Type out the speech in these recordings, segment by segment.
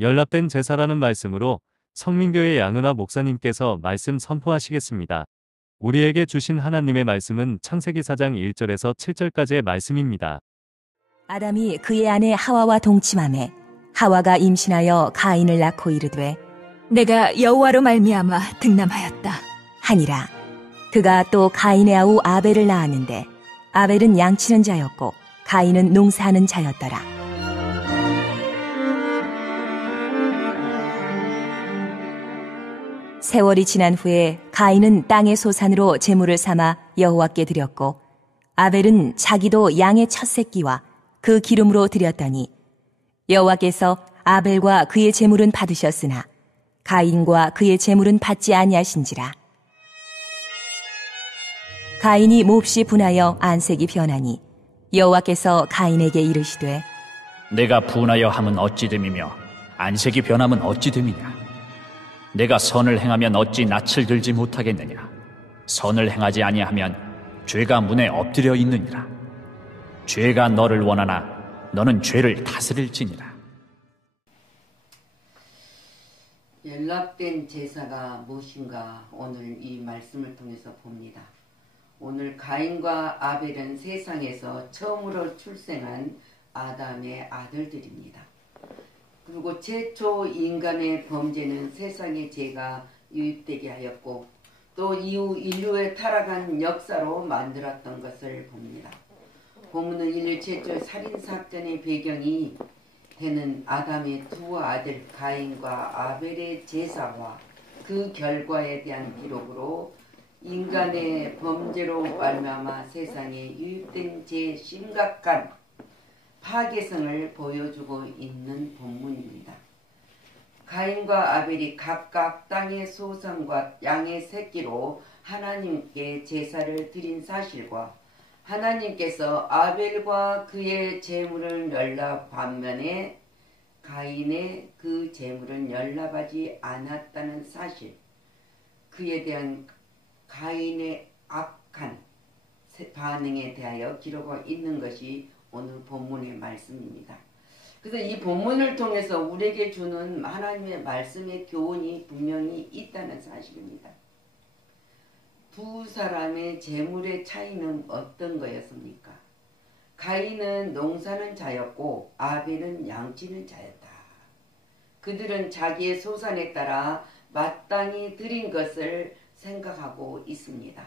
연락된 제사라는 말씀으로 성민교회 양은화 목사님께서 말씀 선포하시겠습니다. 우리에게 주신 하나님의 말씀은 창세기 4장 1절에서 7절까지의 말씀입니다. 아담이 그의 아내 하와와 동침하매 하와가 임신하여 가인을 낳고 이르되 내가 여호와로 말미암아 득남하였다 하니라. 그가 또 가인의 아우 아벨을 낳았는데 아벨은 양치는 자였고 가인은 농사하는 자였더라. 세월이 지난 후에 가인은 땅의 소산으로 제물을 삼아 여호와께 드렸고 아벨은 자기도 양의 첫 새끼와 그 기름으로 드렸더니 여호와께서 아벨과 그의 제물은 받으셨으나 가인과 그의 제물은 받지 아니하신지라. 가인이 몹시 분하여 안색이 변하니 여호와께서 가인에게 이르시되 내가 분하여 함은 어찌 됨이며 안색이 변함은 어찌 됨이냐. 내가 선을 행하면 어찌 낯을 들지 못하겠느냐. 선을 행하지 아니하면 죄가 문에 엎드려 있느니라. 죄가 너를 원하나 너는 죄를 다스릴지니라. 연락된 제사가 무엇인가 오늘 이 말씀을 통해서 봅니다. 오늘 가인과 아벨은 세상에서 처음으로 출생한 아담의 아들들입니다. 그리고 최초 인간의 범죄는 세상에 죄가 유입되게 하였고 또 이후 인류의 타락한 역사로 만들었던 것을 봅니다. 본문은 인류 최초 살인사건의 배경이 되는 아담의 두 아들 가인과 아벨의 제사와 그 결과에 대한 기록으로 인간의 범죄로 말미암아 세상에 유입된 죄의 심각한 파괴성을 보여주고 있는 본문입니다. 가인과 아벨이 각각 땅의 소산과 양의 새끼로 하나님께 제사를 드린 사실과 하나님께서 아벨과 그의 제물을 연락 반면에 가인의 그 제물은 연락하지 않았다는 사실, 그에 대한 가인의 악한 반응에 대하여 기록하고 있는 것이 오늘 본문의 말씀입니다. 그래서 이 본문을 통해서 우리에게 주는 하나님의 말씀의 교훈이 분명히 있다는 사실입니다. 두 사람의 재물의 차이는 어떤 거였습니까? 가인은 농사는 자였고 아벨은 양치는 자였다. 그들은 자기의 소산에 따라 마땅히 드린 것을 생각하고 있습니다.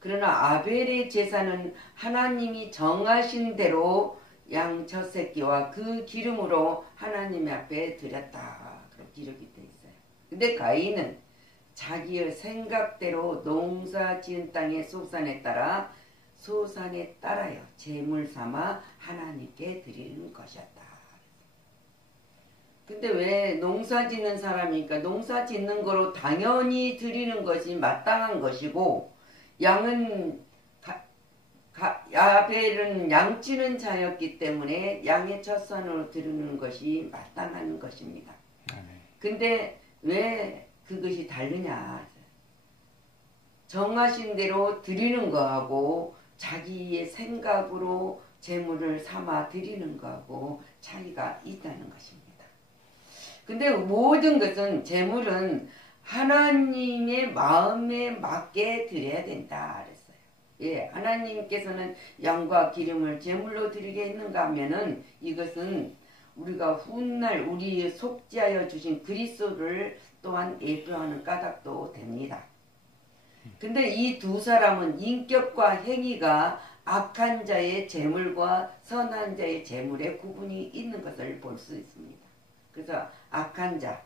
그러나 아벨의 제사는 하나님이 정하신 대로 양 첫 새끼와 그 기름으로 하나님 앞에 드렸다. 그렇게 기록이 되어 있어요. 근데 가인은 자기의 생각대로 농사 지은 땅의 소산에 따라요 제물 삼아 하나님께 드리는 것이었다. 근데 왜 농사 짓는 사람이니까 농사 짓는 거로 당연히 드리는 것이 마땅한 것이고 양은 아벨은 양치는 자였기 때문에 양의 첫선으로 드리는 것이 마땅한 것입니다. 근데 왜 그것이 다르냐? 정하신 대로 드리는 거하고 자기의 생각으로 제물을 삼아 드리는 거하고 차이가 있다는 것입니다. 근데 모든 것은 제물은 하나님의 마음에 맞게 드려야 된다 그랬어요. 예, 하나님께서는 양과 기름을 제물로 드리게 했는가 하면은 이것은 우리가 훗날 우리 속죄하여 주신 그리스도를 또한 예표하는 까닭도 됩니다. 근데 이 두 사람은 인격과 행위가 악한 자의 제물과 선한 자의 제물에 구분이 있는 것을 볼 수 있습니다. 그래서 악한 자,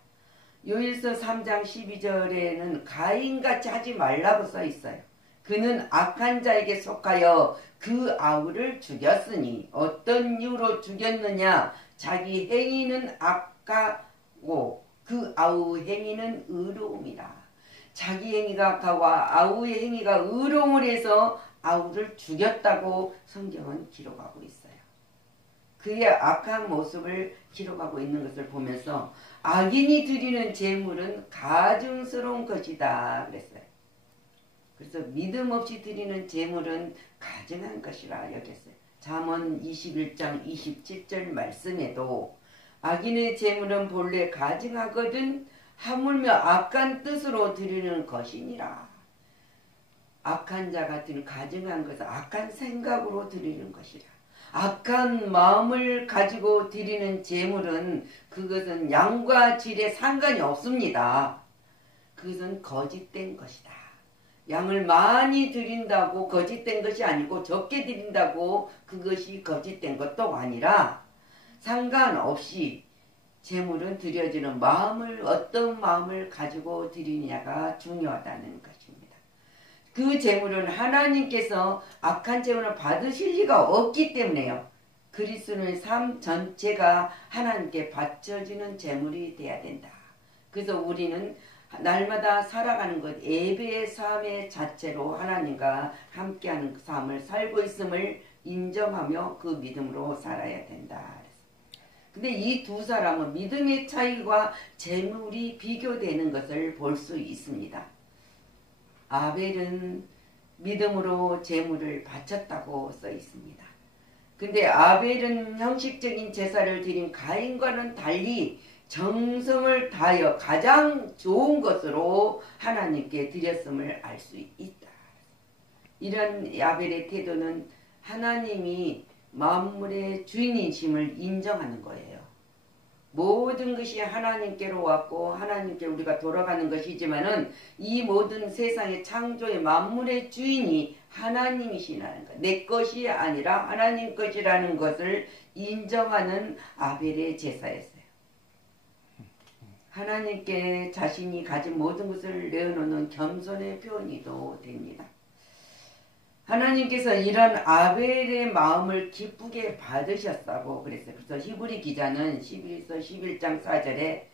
요일서 3장 12절에는 가인같이 하지 말라고 써 있어요. 그는 악한 자에게 속하여 그 아우를 죽였으니 어떤 이유로 죽였느냐? 자기 행위는 악하고 그 아우 행위는 의로움이라. 자기 행위가 악하고 아우의 행위가 의로움을 해서 아우를 죽였다고 성경은 기록하고 있어요. 그의 악한 모습을 기록하고 있는 것을 보면서 악인이 드리는 제물은 가증스러운 것이다 그랬어요. 그래서 믿음 없이 드리는 제물은 가증한 것이라 여겼어요. 잠언 21장 27절 말씀에도 악인의 재물은 본래 가증하거든 하물며 악한 뜻으로 드리는 것이니라. 악한 자가 드는 가증한 것은 악한 생각으로 드리는 것이라. 악한 마음을 가지고 드리는 재물은 그것은 양과 질에 상관이 없습니다. 그것은 거짓된 것이다. 양을 많이 드린다고 거짓된 것이 아니고 적게 드린다고 그것이 거짓된 것도 아니라 상관없이 재물은 드려지는 마음을 어떤 마음을 가지고 드리느냐가 중요하다는 것입니다. 그 재물은 하나님께서 악한 재물을 받으실 리가 없기 때문에요. 그리스도의 삶 전체가 하나님께 바쳐지는 재물이 돼야 된다. 그래서 우리는 날마다 살아가는 것 예배의 삶의 자체로 하나님과 함께하는 삶을 살고 있음을 인정하며 그 믿음으로 살아야 된다. 근데 이 두 사람은 믿음의 차이와 재물이 비교되는 것을 볼 수 있습니다. 아벨은 믿음으로 재물을 바쳤다고 써 있습니다. 근데 아벨은 형식적인 제사를 드린 가인과는 달리 정성을 다하여 가장 좋은 것으로 하나님께 드렸음을 알 수 있다. 이런 아벨의 태도는 하나님이 만물의 주인이심을 인정하는 거예요. 모든 것이 하나님께로 왔고 하나님께 우리가 돌아가는 것이지만은 이 모든 세상의 창조의 만물의 주인이 하나님이시라는 것, 내 것이 아니라 하나님 것이라는 것을 인정하는 아벨의 제사였어요. 하나님께 자신이 가진 모든 것을 내어놓는 겸손의 표현이도 됩니다. 하나님께서 이런 아벨의 마음을 기쁘게 받으셨다고 그랬어요. 그래서 히브리 기자는 11서 11장 4절에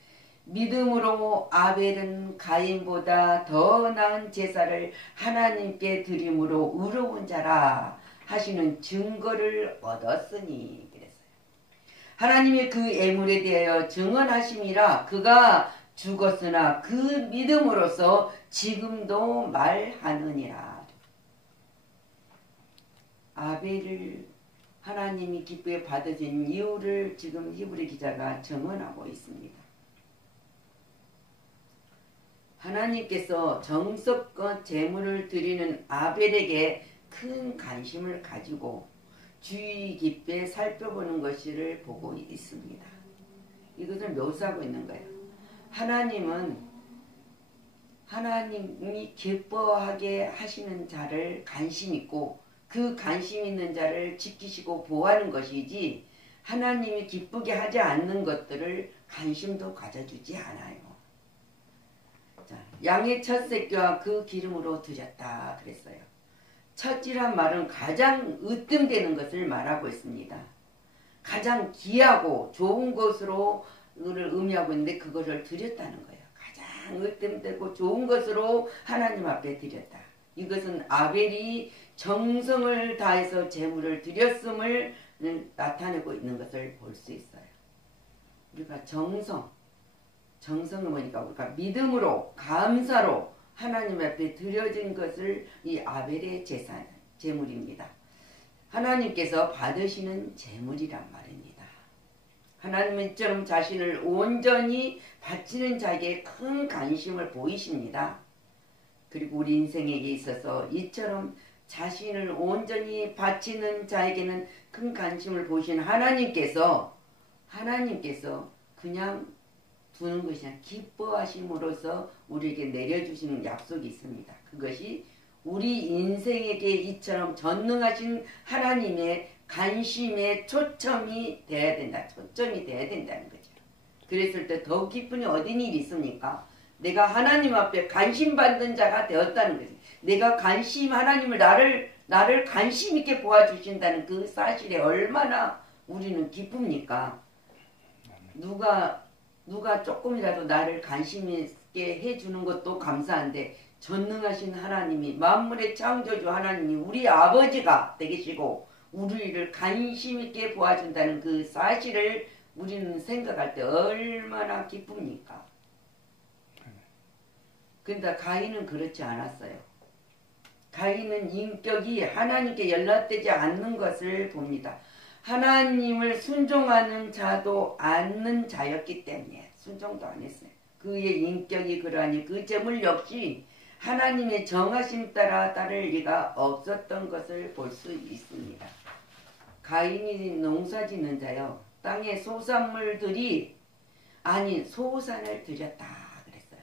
믿음으로 아벨은 가인보다 더 나은 제사를 하나님께 드림으로 의로운 자라 하시는 증거를 얻었으니 그랬어요. 하나님의 그 애물에 대하여 증언하심이라 그가 죽었으나 그 믿음으로서 지금도 말하느니라. 아벨을 하나님이 기쁘게 받으신 이유를 지금 히브리 기자가 증언하고 있습니다. 하나님께서 정성껏 제물을 드리는 아벨에게 큰 관심을 가지고 주의 깊게 살펴보는 것을 보고 있습니다. 이것을 묘사하고 있는 거예요. 하나님이 기뻐하게 하시는 자를 관심 있고 그 관심 있는 자를 지키시고 보호하는 것이지 하나님이 기쁘게 하지 않는 것들을 관심도 가져주지 않아요. 자, 양의 첫 새끼와 그 기름으로 드렸다 그랬어요. 첫이란 말은 가장 으뜸되는 것을 말하고 있습니다. 가장 귀하고 좋은 것으로 의미하고 있는데 그것을 드렸다는 거예요. 가장 으뜸되고 좋은 것으로 하나님 앞에 드렸다. 이것은 아벨이 정성을 다해서 제물을 드렸음을 나타내고 있는 것을 볼 수 있어요. 우리가 정성은 뭐니까 우리가 믿음으로 감사로 하나님 앞에 드려진 것을 이 아벨의 제물입니다. 하나님께서 받으시는 제물이란 말입니다. 하나님은 이처럼 자신을 온전히 바치는 자에게 큰 관심을 보이십니다. 그리고 우리 인생에게 있어서 이처럼 자신을 온전히 바치는 자에게는 큰 관심을 보이신 하나님께서 그냥 두는 것이 아니라 기뻐하심으로써 우리에게 내려주시는 약속이 있습니다. 그것이 우리 인생에게 이처럼 전능하신 하나님의 관심의 초점이 돼야 된다. 초점이 돼야 된다는 거죠. 그랬을 때 더욱 기쁨이 어딘 일이 있습니까? 내가 하나님 앞에 관심받는 자가 되었다는 거지. 내가 하나님을 나를 관심 있게 보아주신다는 그 사실에 얼마나 우리는 기쁩니까? 누가 조금이라도 나를 관심 있게 해주는 것도 감사한데 전능하신 하나님이 만물의 창조주 하나님이 우리 아버지가 되시고 우리를 관심 있게 보아준다는 그 사실을 우리는 생각할 때 얼마나 기쁩니까? 그런데 가인은 그렇지 않았어요. 가인은 인격이 하나님께 연락되지 않는 것을 봅니다. 하나님을 순종하는 자도 않는 자였기 때문에 순종도 안 했어요. 그의 인격이 그러하니 그 재물 역시 하나님의 정하심 따라 따를 리가 없었던 것을 볼 수 있습니다. 가인이 농사짓는 자요, 땅의 소산물들이 아닌 소산을 드렸다 그랬어요.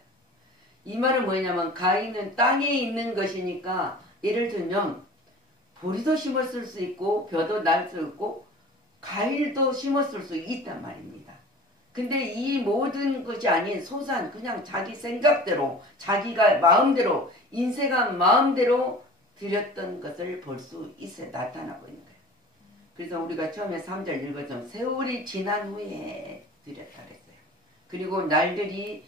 이 말은 뭐냐면 가인은 땅에 있는 것이니까, 예를 들면 보리도 심었을 수 있고 벼도 날 수 있고 과일도 심었을 수 있단 말입니다. 근데 이 모든 것이 아닌 소산, 그냥 자기 생각대로, 자기가 마음대로, 인생한 마음대로 드렸던 것을 볼 수 있어요. 나타나고 있는 거예요. 그래서 우리가 처음에 3절 읽었죠. 세월이 지난 후에 드렸다 그랬어요. 그리고 날들이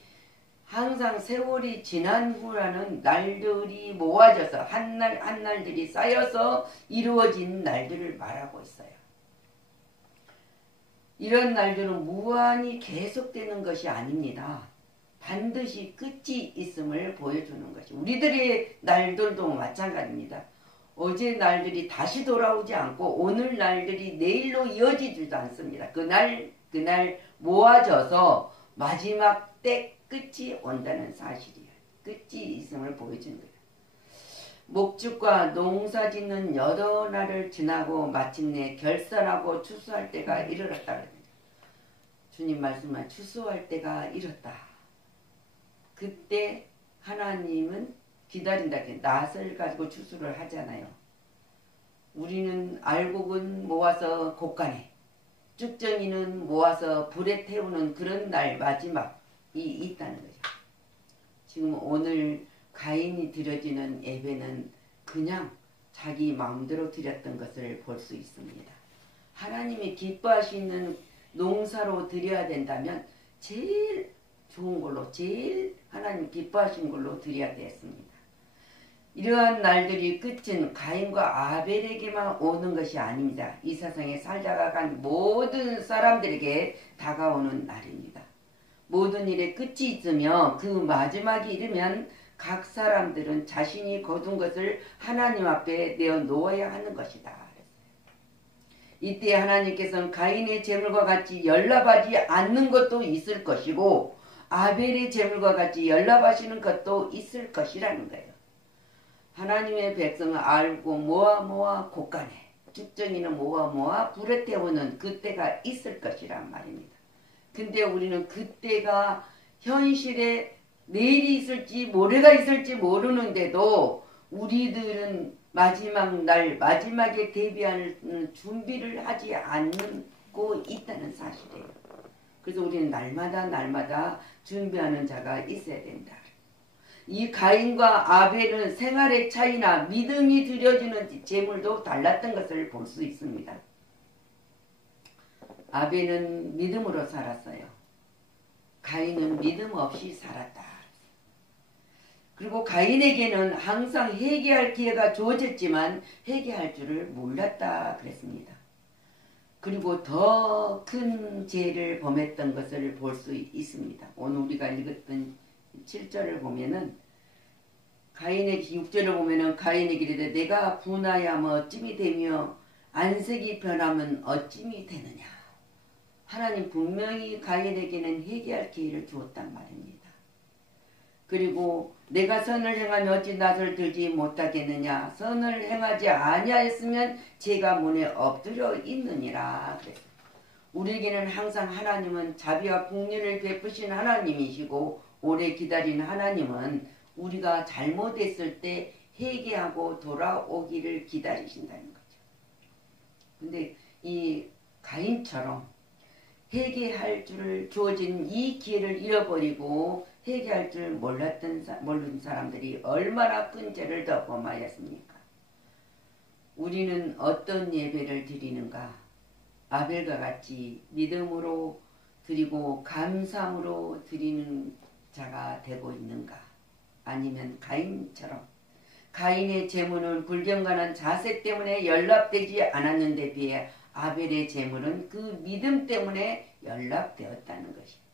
항상 세월이 지난 후라는 날들이 모아져서 한 날들이 쌓여서 이루어진 날들을 말하고 있어요. 이런 날들은 무한히 계속되는 것이 아닙니다. 반드시 끝이 있음을 보여주는 것이, 우리들의 날들도 마찬가지입니다. 어제 날들이 다시 돌아오지 않고 오늘 날들이 내일로 이어지지도 않습니다. 그날 모아져서 마지막 때 끝이 온다는 사실이에요. 끝이 있음을 보여주는 거예요. 목축과 농사짓는 여러 날을 지나고 마침내 결산하고 추수할 때가 이르렀다 그래요. 주님 말씀은 추수할 때가 이렇다. 그때 하나님은 기다린다. 낫을 가지고 추수를 하잖아요. 우리는 알곡은 모아서 곳간에, 쭉정이는 모아서 불에 태우는 그런 날 마지막이 있다는 거죠. 지금 오늘 가인이 드려지는 예배는 그냥 자기 마음대로 드렸던 것을 볼 수 있습니다. 하나님이 기뻐하시는 농사로 드려야 된다면 제일 좋은 걸로, 제일 하나님 기뻐하시는 걸로 드려야 되었습니다. 이러한 날들이 끝은 가인과 아벨에게만 오는 것이 아닙니다. 이 세상에 살다가 간 모든 사람들에게 다가오는 날입니다. 모든 일에 끝이 있으며 그 마지막이 이르면 각 사람들은 자신이 거둔 것을 하나님 앞에 내어놓아야 하는 것이다. 이때 하나님께서는 가인의 재물과 같이 연락하지 않는 것도 있을 것이고 아벨의 재물과 같이 연락하시는 것도 있을 것이라는 거예요. 하나님의 백성은 알고 모아 곳간에, 쭉정이는 모아 불에 태우는 그때가 있을 것이란 말입니다. 근데 우리는 그때가 현실에 내일이 있을지 모레가 있을지 모르는데도 우리들은 마지막 날, 마지막에 대비하는 준비를 하지 않고 있다는 사실이에요. 그래서 우리는 날마다 준비하는 자가 있어야 된다. 이 가인과 아벨은 생활의 차이나 믿음이 드려지는 재물도 달랐던 것을 볼 수 있습니다. 아벨은 믿음으로 살았어요. 가인은 믿음 없이 살았다. 그리고 가인에게는 항상 회개할 기회가 주어졌지만 회개할 줄을 몰랐다 그랬습니다. 그리고 더 큰 죄를 범했던 것을 볼 수 있습니다. 오늘 우리가 읽었던 7절을 보면은 가인의 6절을 보면은 가인에게 이르되 내가 분하여하면 어찌미 되며 안색이 변하면 어찌미 되느냐. 하나님 분명히 가인에게는 회개할 기회를 주었단 말입니다. 그리고 내가 선을 행하면 어찌 낯을 들지 못하겠느냐. 선을 행하지 아니하였으면 죄가 문에 엎드려 있느니라. 그랬어요. 우리에게는 항상 하나님은 자비와 긍휼을 베푸신 하나님이시고 오래 기다린 하나님은 우리가 잘못했을 때 회개하고 돌아오기를 기다리신다는 거죠. 근데 이 가인처럼 회개할 줄을 주어진 이 기회를 잃어버리고 회개할 줄 모르는 사람들이 얼마나 큰 죄를 더 범하였습니까? 우리는 어떤 예배를 드리는가? 아벨과 같이 믿음으로 드리고 감사함으로 드리는 자가 되고 있는가? 아니면 가인처럼 가인의 재물은 불경건한 자세 때문에 연락되지 않았는데 비해 아벨의 재물은 그 믿음 때문에 연락되었다는 것입니다.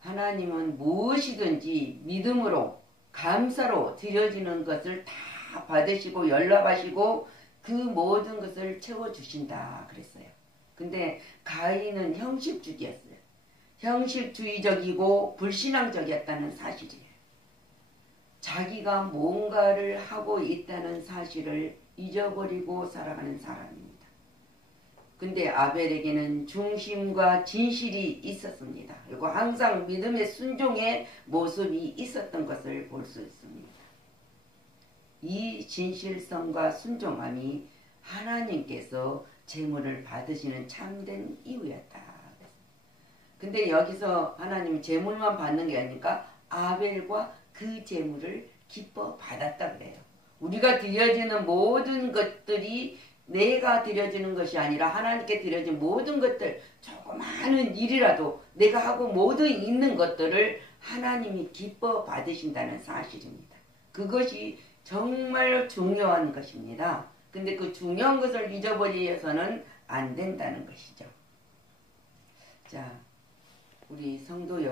하나님은 무엇이든지 믿음으로 감사로 드려지는 것을 다 받으시고 연락하시고 그 모든 것을 채워주신다 그랬어요. 근데 가인은 형식주의였어요. 형식주의적이고 불신앙적이었다는 사실이에요. 자기가 뭔가를 하고 있다는 사실을 잊어버리고 살아가는 사람입니다. 근데 아벨에게는 중심과 진실이 있었습니다. 그리고 항상 믿음의 순종의 모습이 있었던 것을 볼 수 있습니다. 이 진실성과 순종함이 하나님께서 제물을 받으시는 참된 이유였다. 근데 여기서 하나님 제물만 받는 게 아니니까 아벨과 그 제물을 기뻐 받았다 그래요. 우리가 드려지는 모든 것들이 내가 드려지는 것이 아니라 하나님께 드려진 모든 것들, 조그마한 일이라도 내가 하고 모두 있는 것들을 하나님이 기뻐 받으신다는 사실입니다. 그것이 정말 중요한 것입니다. 근데 그 중요한 것을 잊어버려서는 안 된다는 것이죠. 자, 우리 성도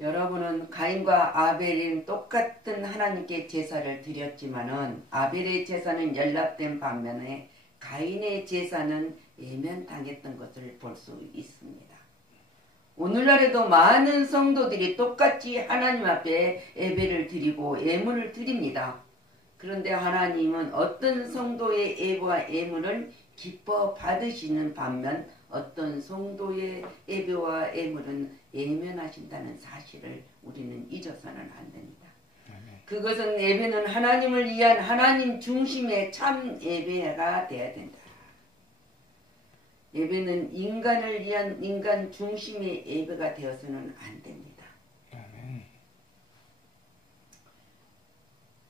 여러분은 가인과 아벨은 똑같은 하나님께 제사를 드렸지만은 아벨의 제사는 연락된 반면에 가인의 제사는 예면당했던 것을 볼 수 있습니다. 오늘날에도 많은 성도들이 똑같이 하나님 앞에 예배를 드리고 예물을 드립니다. 그런데 하나님은 어떤 성도의 예배와 예물은 기뻐 받으시는 반면 어떤 성도의 예배와 예물은 예면하신다는 사실을 우리는 잊어서는 안 됩니다. 그것은 예배는 하나님을 위한 하나님 중심의 참 예배가 되어야 된다. 예배는 인간을 위한 인간 중심의 예배가 되어서는 안 됩니다.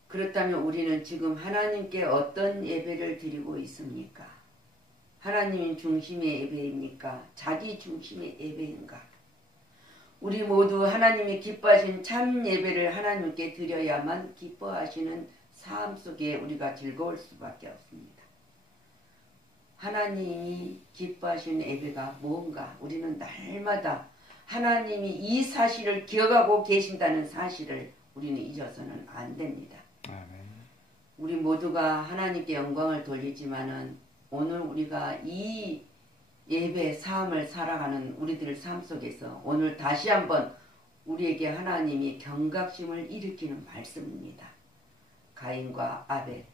그렇다면 우리는 지금 하나님께 어떤 예배를 드리고 있습니까? 하나님 중심의 예배입니까? 자기 중심의 예배인가? 우리 모두 하나님이 기뻐하신 참 예배를 하나님께 드려야만 기뻐하시는 삶 속에 우리가 즐거울 수밖에 없습니다. 하나님이 기뻐하시는 예배가 뭔가 우리는 날마다 하나님이 이 사실을 기억하고 계신다는 사실을 우리는 잊어서는 안 됩니다. 우리 모두가 하나님께 영광을 돌리지만은 오늘 우리가 이 예배 삶을 살아가는 우리들의 삶 속에서 오늘 다시 한번 우리에게 하나님이 경각심을 일으키는 말씀입니다. 가인과 아벨.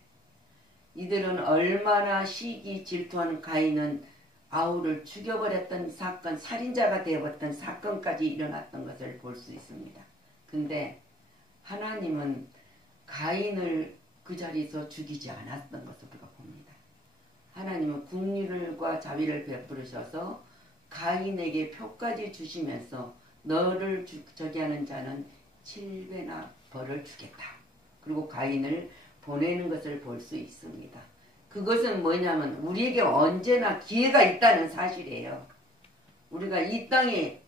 이들은 얼마나 시기 질투한 가인은 아우를 죽여버렸던 사건, 살인자가 되어버렸던 사건까지 일어났던 것을 볼 수 있습니다. 근데 하나님은 가인을 그 자리에서 죽이지 않았던 것을 우리가 봅니다. 하나님은 긍휼과 자비를 베푸셔서 가인에게 표까지 주시면서 너를 저기 하는 자는 7배나 벌을 주겠다. 그리고 가인을 보내는 것을 볼 수 있습니다. 그것은 뭐냐면 우리에게 언제나 기회가 있다는 사실이에요. 우리가 이 땅에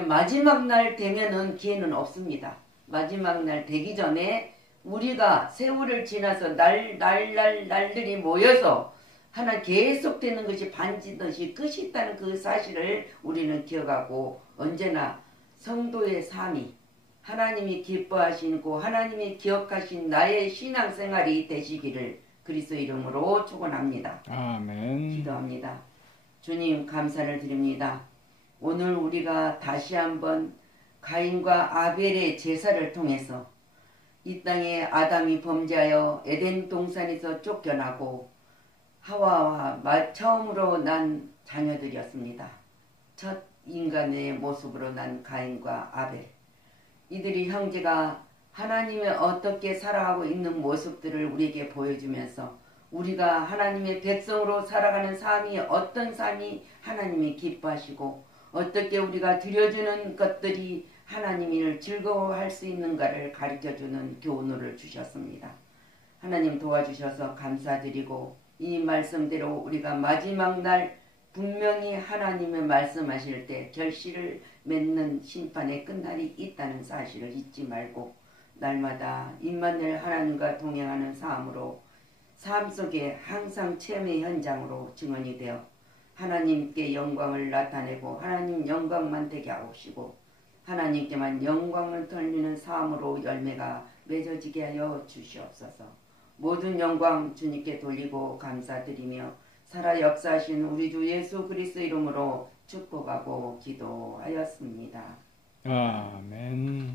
마지막 날 되면은 기회는 없습니다. 마지막 날 되기 전에 우리가 세월을 지나서 날들이 모여서 하나 계속되는 것이 반드시 끝이 있다는 그 사실을 우리는 기억하고 언제나 성도의 삶이 하나님이 기뻐하시고 하나님이 기억하신 나의 신앙생활이 되시기를 그리스도 이름으로 축원합니다. 아멘. 기도합니다. 주님 감사를 드립니다. 오늘 우리가 다시 한번 가인과 아벨의 제사를 통해서 이 땅에 아담이 범죄하여 에덴 동산에서 쫓겨나고 하와와 처음으로 난 자녀들이었습니다. 첫 인간의 모습으로 난 가인과 아벨. 이들이 형제가 하나님의 어떻게 살아가고 있는 모습들을 우리에게 보여주면서 우리가 하나님의 백성으로 살아가는 삶이 어떤 삶이 하나님이 기뻐하시고 어떻게 우리가 드려주는 것들이 하나님을 즐거워할 수 있는가를 가르쳐주는 교훈을 주셨습니다. 하나님 도와주셔서 감사드리고 이 말씀대로 우리가 마지막 날 분명히 하나님의 말씀하실 때 결실을 맺는 심판의 끝날이 있다는 사실을 잊지 말고 날마다 임마누엘 하나님과 동행하는 삶으로 삶 속에 항상 체험의 현장으로 증언이 되어 하나님께 영광을 나타내고 하나님 영광만 되게 하옵시고 하나님께만 영광을 돌리는 삶으로 열매가 맺어지게 하여 주시옵소서. 모든 영광 주님께 돌리고 감사드리며 살아 역사하신 우리 주 예수 그리스도 이름으로 축복하고 기도하였습니다. 아멘.